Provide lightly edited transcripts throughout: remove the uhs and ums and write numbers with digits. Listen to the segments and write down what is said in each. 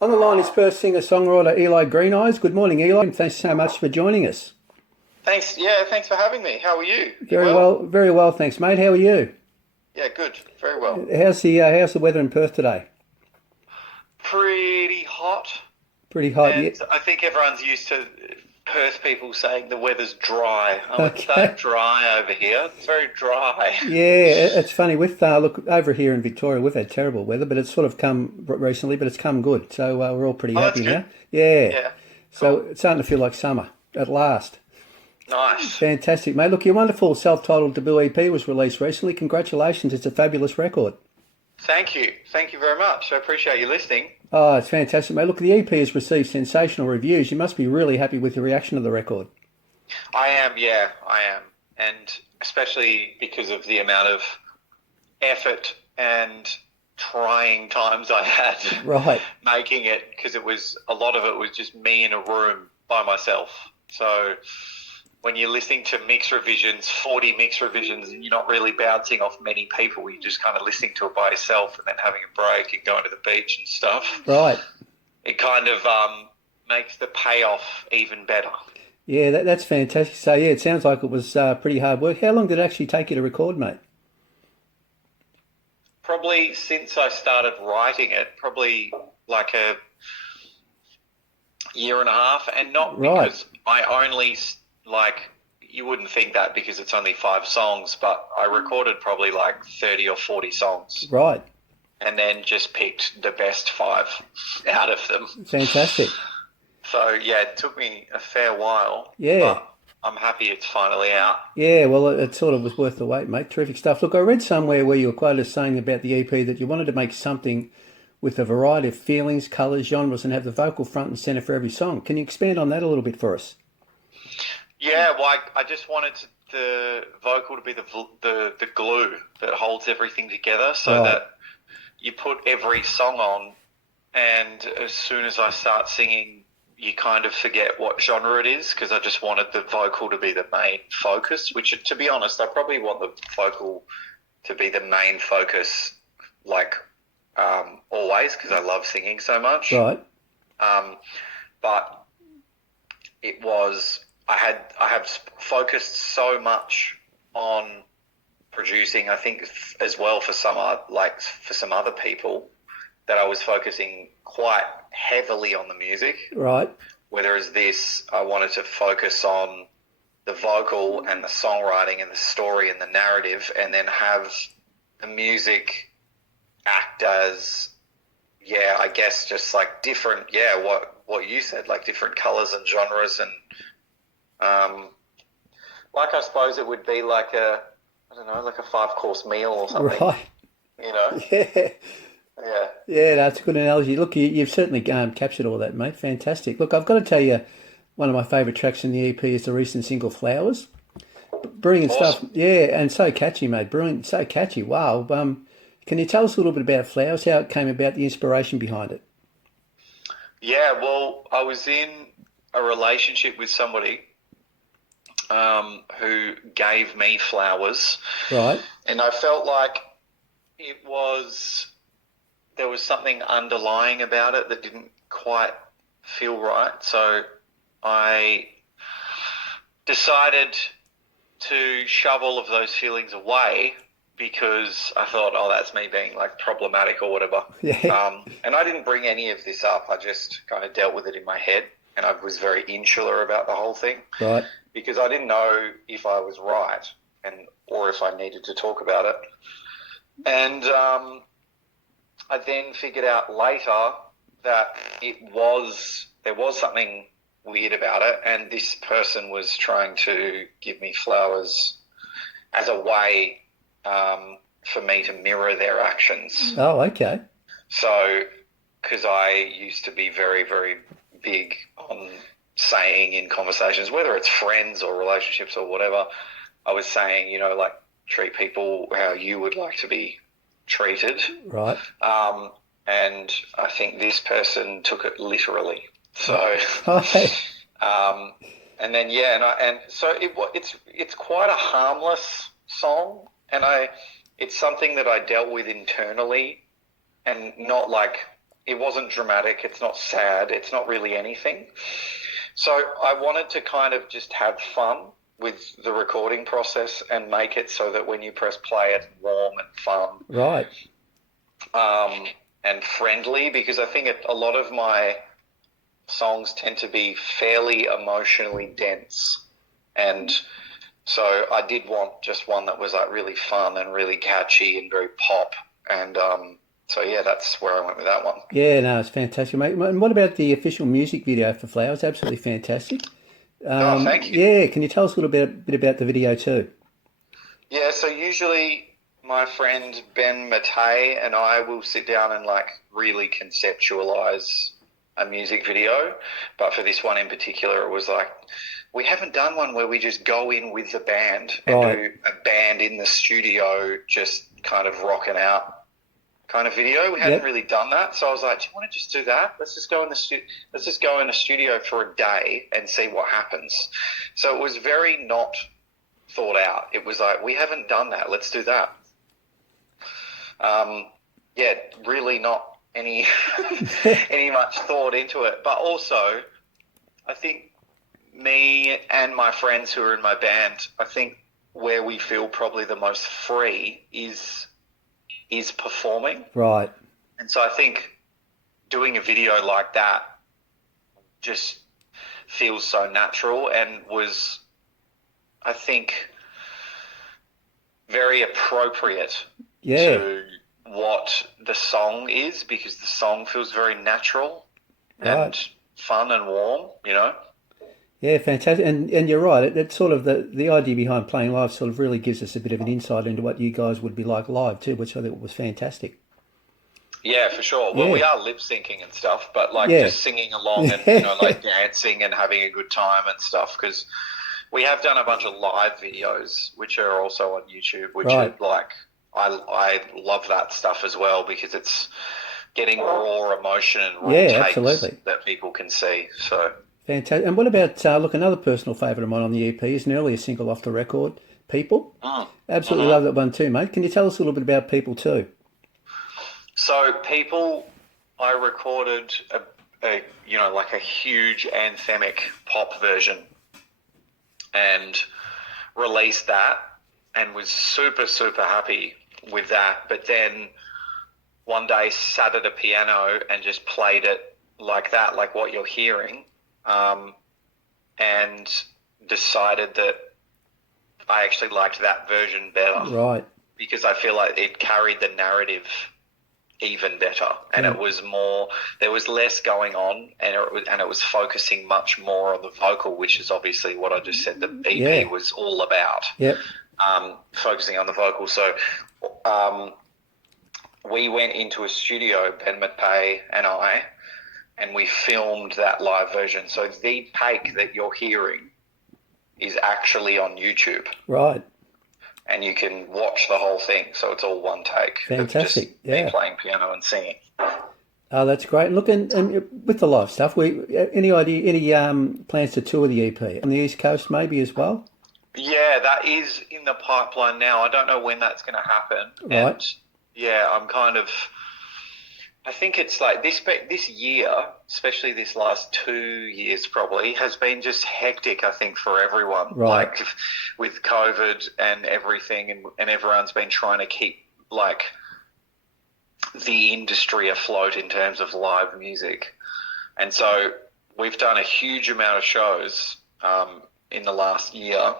On the line is first singer-songwriter Eli Greeneyes. Good morning, Eli, and thanks so much for joining us. Thanks. Yeah, thanks for having me. How are you? You Very well? well, very well, thanks, mate. How are you? Yeah, good. Very well. How's the weather in Perth today? Pretty hot, Pretty hot, yeah. and I think everyone's used to Perth people saying the weather's dry. Oh, it's so Okay. dry over here. It's very dry. Yeah, it's funny with look over here in Victoria, we've had terrible weather, but it's sort of come recently, but it's come good, so we're all pretty Oh, that's happy now. good. Yeah, Yeah, so cool. it's starting to feel like summer at last. Nice. Fantastic, mate. Look, your wonderful self-titled debut EP was released recently. Congratulations, it's a fabulous record. Thank you. Thank you very much. I appreciate you listening. Oh, it's fantastic, mate. Look, the EP has received sensational reviews. You must be really happy with the reaction of the record. I am, yeah, I am. And especially because of the amount of effort and trying times I had Right, making it, because a lot of it was just me in a room by myself. So when you're listening to mix revisions, 40 mix revisions, and you're not really bouncing off many people, you're just kind of listening to it by yourself and then having a break and going to the beach and stuff. right. It kind of makes the payoff even better. Yeah, that's fantastic. So, yeah, it sounds like it was pretty hard work. How long did it actually take you to record, mate? Probably since I started writing it, probably like a year and a half, and not Right, because I only like you wouldn't think that because it's only 5 songs, but I recorded probably like 30 or 40 songs right. and then just picked the best five out of them. Fantastic. So yeah, it took me a fair while, Yeah, but I'm happy it's finally out. yeah, well, it sort of was worth the wait, mate. Terrific stuff. Look, I read somewhere where you were quoted as saying about the EP that you wanted to make something with a variety of feelings, colours, genres, and have the vocal front and centre for every song. Can you expand on that a little bit for us? Yeah, well, I just wanted the vocal to be the glue that holds everything together, so Right. that you put every song on, and as soon as I start singing, you kind of forget what genre it is, because I just wanted the vocal to be the main focus. Which, to be honest, I probably want the vocal to be the main focus, like always, because I love singing so much. Right. Um, but it was I have focused so much on producing. I think as well for for some other people, that I was focusing quite heavily on the music. Right. Whereas this, I wanted to focus on the vocal and the songwriting and the story and the narrative, and then have the music act as, yeah, I guess just like different, yeah, what you said, like different colors and genres, and um, like I suppose it would be like I don't know, like a 5 course meal or something, Right. you know? Yeah. Yeah. Yeah, that's a good analogy. Look, you've certainly captured all that, mate. Fantastic. Look, I've got to tell you, one of my favourite tracks in the EP is the recent single "Flowers." Brilliant stuff. Awesome. Yeah, and so catchy, mate. Brilliant, so catchy. Wow. Can you tell us a little bit about "Flowers"? How it came about, the inspiration behind it? Yeah, well, I was in a relationship with somebody who gave me flowers, Right. and I felt like it was there was something underlying about it that didn't quite feel right. So I decided to shove all of those feelings away, because I thought, oh, that's me being like problematic or whatever. Yeah. And I didn't bring any of this up. I just kind of dealt with it in my head, and I was very insular about the whole thing, Right. because I didn't know if I was right, and or if I needed to talk about it. And I then figured out later that there was something weird about it, and this person was trying to give me flowers as a way for me to mirror their actions. Oh, okay. So, because I used to be very, very big on saying in conversations, whether it's friends or relationships or whatever, I was saying, like, treat people how you would like to be treated. Right. And I think this person took it literally. So, Right. um, and then yeah, and so it's quite a harmless song, and it's something that I dealt with internally, and not like it wasn't dramatic. It's not sad. It's not really anything. So I wanted to kind of just have fun with the recording process and make it so that when you press play, it's warm and fun. Right. And friendly, because I think a lot of my songs tend to be fairly emotionally dense. And so I did want just one that was like really fun and really catchy and very pop. And so, yeah, that's where I went with that one. Yeah, no, it's fantastic, mate. And what about the official music video for Flowers? Absolutely fantastic. Oh, thank you. Yeah, can you tell us a little bit about the video too? Yeah, so usually my friend Ben Matei and I will sit down and like really conceptualize a music video. But for this one in particular, it was like, we haven't done one where we just go in with the band and do a band in the studio just kind of rocking out kind of video. We hadn't really done that. So I was like, do you want to just do that? Let's just go in the studio for a day and see what happens. So it was very not thought out. It was like, we haven't done that. Let's do that. Yeah, really not any much thought into it. But also, I think me and my friends who are in my band, I think where we feel probably the most free is performing. Right. And so I think doing a video like that just feels so natural and was, I think, very appropriate to what the song is, because the song feels very natural and fun and warm, you know? Yeah, fantastic. And you're right. It's sort of the idea behind playing live sort of really gives us a bit of an insight into what you guys would be like live too, which I think was fantastic. Yeah, for sure. Well, we are lip syncing and stuff, but like just singing along and, you know, like dancing and having a good time and stuff, because we have done a bunch of live videos, which are also on YouTube, which are like, I love that stuff as well, because it's getting raw emotion and raw takes that people can see. So fantastic. And what about, look, another personal favourite of mine on the EP is an earlier single off the record, People. Absolutely love that one too, mate. Can you tell us a little bit about People too? So People, I recorded a you know, like a huge anthemic pop version and released that and was super, super happy with that. But then one day sat at a piano and just played it like that, like what you're hearing, and decided that I actually liked that version better. Right. Because I feel like it carried the narrative even better, and it was more, there was less going on, and it was focusing much more on the vocal, which is obviously what I just said the EP was all about. Yep. Focusing on the vocal. So we went into a studio, Ben Matei and I, and we filmed that live version. So the take that you're hearing is actually on YouTube. Right. And you can watch the whole thing, so it's all one take. Fantastic. Just me playing piano and singing. Oh, that's great. Look, and with the live stuff, any plans to tour the EP on the East Coast maybe as well? Yeah, that is in the pipeline now. I don't know when that's going to happen. Right. And yeah, I'm kind of, I think it's like this year, especially this last 2 years probably, has been just hectic, I think, for everyone. Right. Like with COVID and everything, and everyone's been trying to keep like the industry afloat in terms of live music. And so we've done a huge amount of shows in the last year,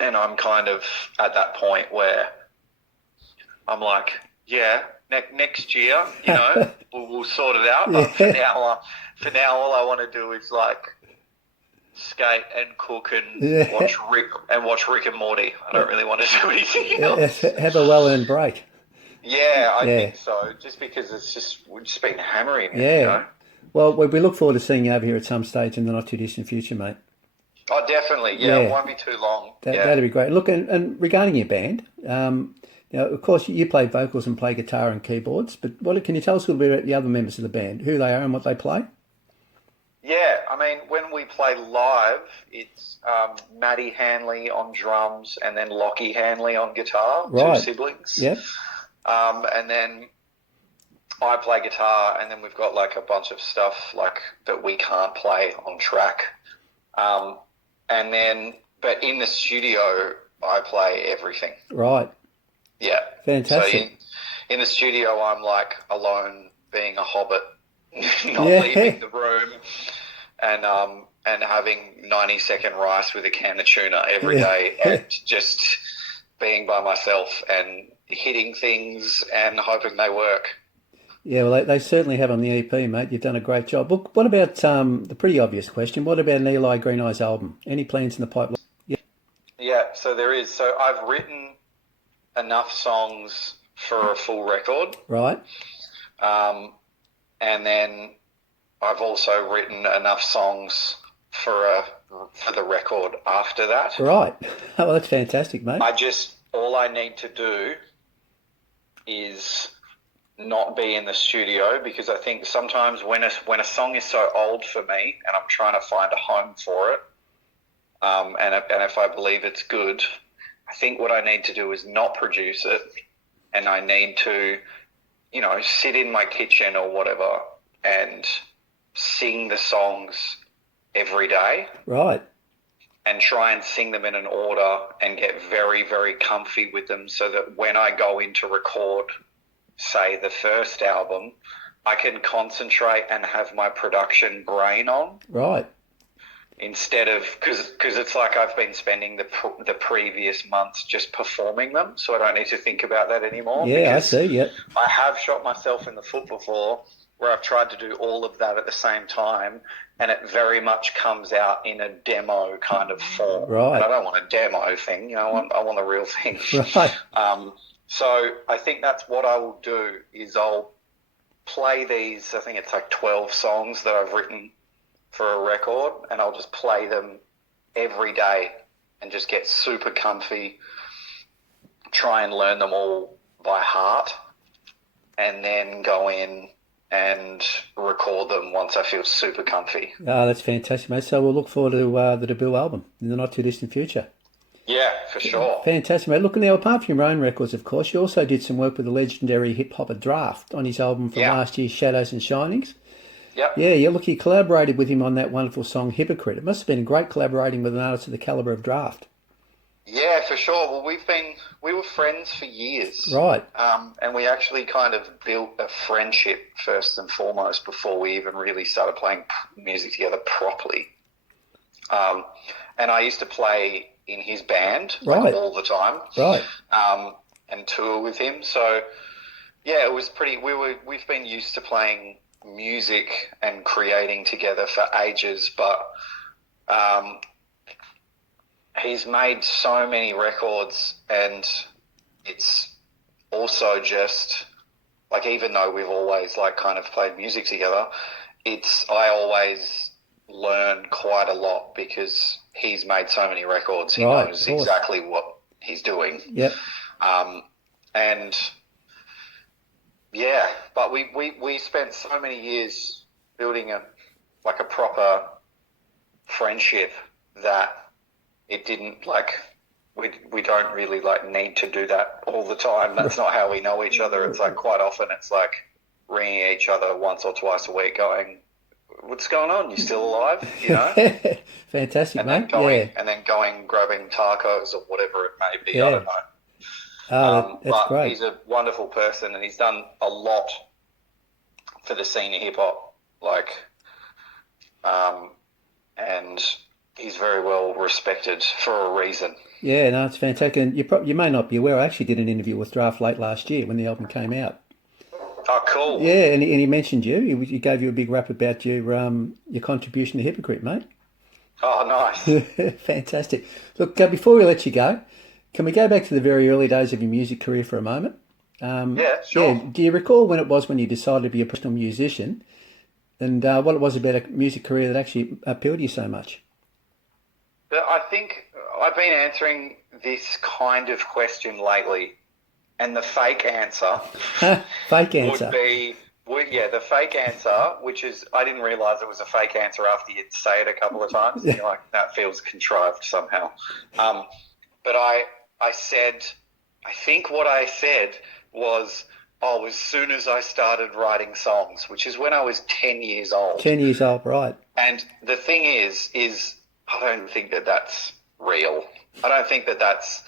and I'm kind of at that point where I'm like, yeah, next year, you know, we'll sort it out. But for now, all I want to do is like skate and cook and watch Rick and Morty. I don't really want to do anything else. Have a well-earned break. Yeah, I think so. Just because we've just been hammering it. You know? Well, we look forward to seeing you over here at some stage in the not too distant future, mate. Oh, definitely. Yeah, it won't be too long. That'd be great. Look, and regarding your band, now, of course, you play vocals and play guitar and keyboards, but can you tell us a little bit about the other members of the band, who they are and what they play? Yeah, I mean, when we play live, it's Maddie Hanley on drums and then Lockie Hanley on guitar, two siblings. Yep. And then I play guitar, and then we've got like a bunch of stuff like that we can't play on track. But in the studio, I play everything. Right. Yeah. Fantastic. So in the studio, I'm like alone, being a hobbit, not leaving the room, and having 90-second rice with a can of tuna every day, and just being by myself and hitting things and hoping they work. Yeah, well, they certainly have on the EP, mate. You've done a great job. Look, what about the pretty obvious question? What about an Eli Greeneyes album? Any plans in the pipeline? Yeah, so there is. So I've written enough songs for a full record. Right. And then I've also written enough songs for the record after that. Right. Oh, well, that's fantastic, mate. All I need to do is not be in the studio, because I think sometimes when a song is so old for me and I'm trying to find a home for it, and if I believe it's good, I think what I need to do is not produce it, and I need to, sit in my kitchen or whatever and sing the songs every day. Right. And try and sing them in an order and get very, very comfy with them, so that when I go in to record, say, the first album, I can concentrate and have my production brain on. Right. Instead of, because it's like I've been spending the previous months just performing them, so I don't need to think about that anymore. Yeah, I see, yeah. I have shot myself in the foot before, where I've tried to do all of that at the same time, and it very much comes out in a demo kind of form. Right. And I don't want a demo thing, I want the real thing. Right. So I think that's what I will do, is I'll play these, I think it's like 12 songs that I've written for a record, and I'll just play them every day and just get super comfy, try and learn them all by heart, and then go in and record them once I feel super comfy. Oh, that's fantastic, mate. So we'll look forward to the debut album in the not too distant future. Yeah, for sure. Fantastic, mate. Look, now, apart from your own records, of course, you also did some work with the legendary hip-hopper Draft on his album from last year, Shadows and Shinings. Yep. Yeah, look, you collaborated with him on that wonderful song, Hypocrite. It must have been great collaborating with an artist of the calibre of Draft. Yeah, for sure. Well, we were friends for years. Right. And we actually kind of built a friendship first and foremost before we even really started playing music together properly. And I used to play in his band all the time. Right. And tour with him. So yeah, it was pretty. We've been used to playing music and creating together for ages, but he's made so many records, and it's also just like, even though we've always like kind of played music together, I always learn quite a lot because he's made so many records. He knows exactly what he's doing. Yep. And yeah, but we spent so many years building a proper friendship that it didn't we don't really need to do that all the time. That's not how we know each other. It's like quite often it's like ringing each other once or twice a week going, what's going on? You still alive? Fantastic, and mate. And then going grabbing tacos or whatever it may be. Yeah. I don't know. Oh, that's but great. He's a wonderful person, and he's done a lot for the scene of hip hop. And he's very well respected for a reason. Yeah, no, it's fantastic. And you may not be aware, I actually did an interview with Draft late last year when the album came out. Oh, cool. Yeah, and he mentioned you. He gave you a big rap about your contribution to Hypocrite, mate. Oh, nice. Fantastic. Look, before we let you go, can we go back to the very early days of your music career for a moment? Yeah, sure. Yeah, do you recall when it was when you decided to be a professional musician, and what it was about a music career that actually appealed to you so much? I think I've been answering this kind of question lately, and the fake answer fake answer would be, the fake answer, which is, I didn't realise it was a fake answer after you'd say it a couple of times. You're like, that feels contrived somehow. But I think what I said was Oh, as soon as I started writing songs, which is when I was 10 years old. 10 years old, right. And the thing is I don't think that that's real. I don't think that that's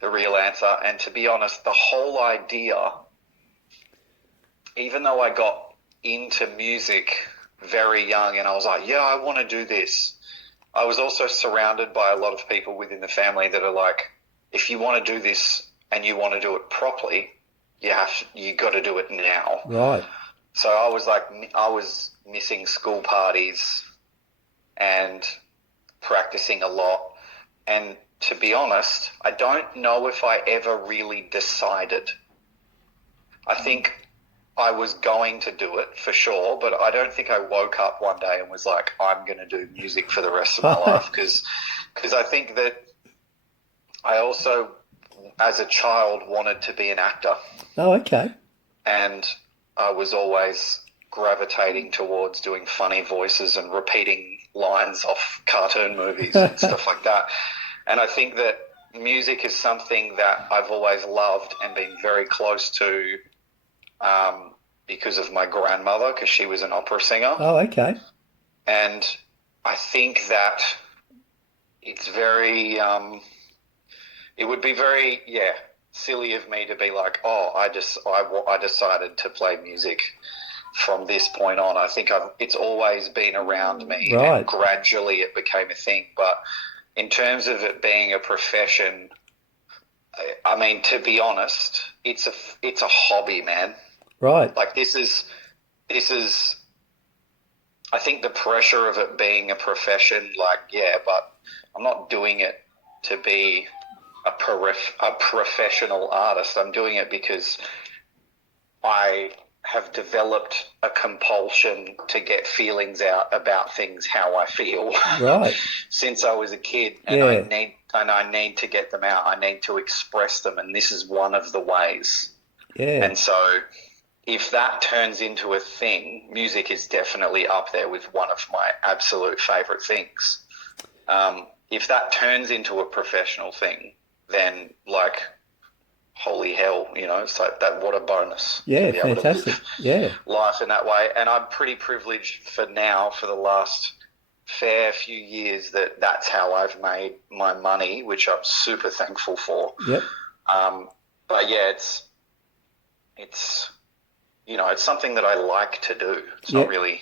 the real answer. And to be honest, the whole idea, even though I got into music very young and I was like, yeah, I want to do this, I was also surrounded by a lot of people within the family that are like, if you want to do this and you want to do it properly, you got to do it now. Right. So I was missing school parties and practicing a lot. And to be honest, I don't know if I ever really decided. I think I was going to do it for sure, but I don't think I woke up one day and was like, I'm going to do music for the rest of my life. Because I think that I also, as a child, wanted to be an actor. Oh, okay. And I was always gravitating towards doing funny voices and repeating lines off cartoon movies and stuff like that. And I think that music is something that I've always loved and been very close to because of my grandmother, because she was an opera singer. Oh, okay. And I think that it's very, it would be very, silly of me to be like, oh, I decided to play music from this point on. I think it's always been around me, right. And gradually it became a thing. But in terms of it being a profession, I mean, to be honest, it's a hobby, man. Right. Like this is, I think the pressure of it being a profession, but I'm not doing it to be a professional artist. I'm doing it because I have developed a compulsion to get feelings out about things how I feel. Right. Since I was a kid, and I need to get them out. I need to express them, and this is one of the ways. Yeah. And so if that turns into a thing, music is definitely up there with one of my absolute favorite things. If that turns into a professional thing, then holy hell, it's like that. What a bonus! Yeah, fantastic. Yeah, life in that way, and I'm pretty privileged for the last fair few years that's how I've made my money, which I'm super thankful for. Yep. But yeah, it's it's something that I like to do. It's not really.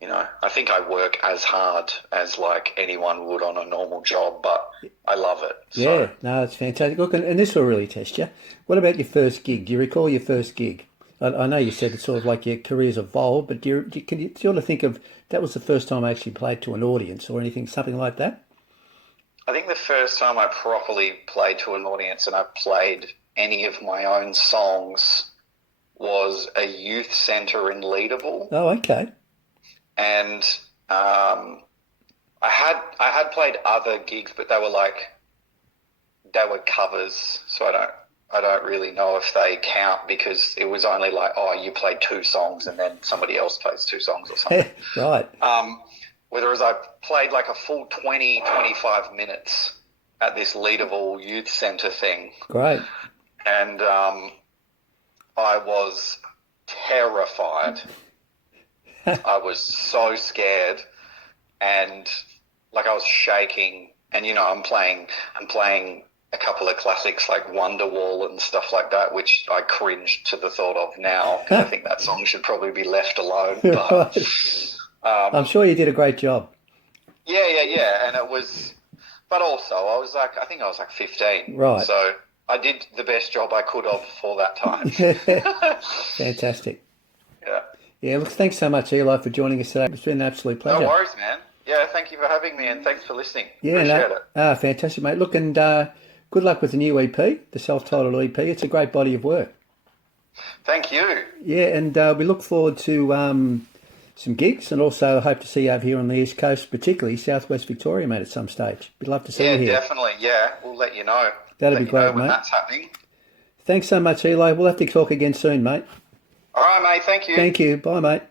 I think I work as hard as anyone would on a normal job, but I love it. So. Yeah, no, it's fantastic. Look, and this will really test you. What about your first gig? Do you recall your first gig? I know you said it's sort of like your career's evolved, but can you sort of think of that was the first time I actually played to an audience or something like that? I think the first time I properly played to an audience and I played any of my own songs was a youth centre in Leederville. Oh, okay. And I had played other gigs, but they were covers, so I don't really know if they count because it was only you played 2 songs and then somebody else plays 2 songs or something. Right. Whereas I played a full 20, 25 minutes at this Leederville youth centre thing. Great. And I was terrified. I was so scared, and I was shaking. And I'm playing a couple of classics like Wonderwall and stuff like that, which I cringe to the thought of now because I think that song should probably be left alone. But I'm sure you did a great job. Yeah, and it was. But also, I was I think I was 15. Right. So I did the best job I could have for that time. Fantastic. Yeah. Yeah, look, thanks so much, Eli, for joining us today. It's been an absolute pleasure. No worries, man. Yeah, thank you for having me, and thanks for listening. Yeah, Appreciate it. Fantastic, mate. Look, and good luck with the new EP, the self-titled EP. It's a great body of work. Thank you. Yeah, and we look forward to some gigs, and also hope to see you over here on the East Coast, particularly Southwest Victoria, mate, at some stage. We'd love to see you here. Yeah, definitely. Yeah, we'll let you know. That'd be great, when mate. That's happening. Thanks so much, Eli. We'll have to talk again soon, mate. All right, mate. Thank you. Thank you. Bye, mate.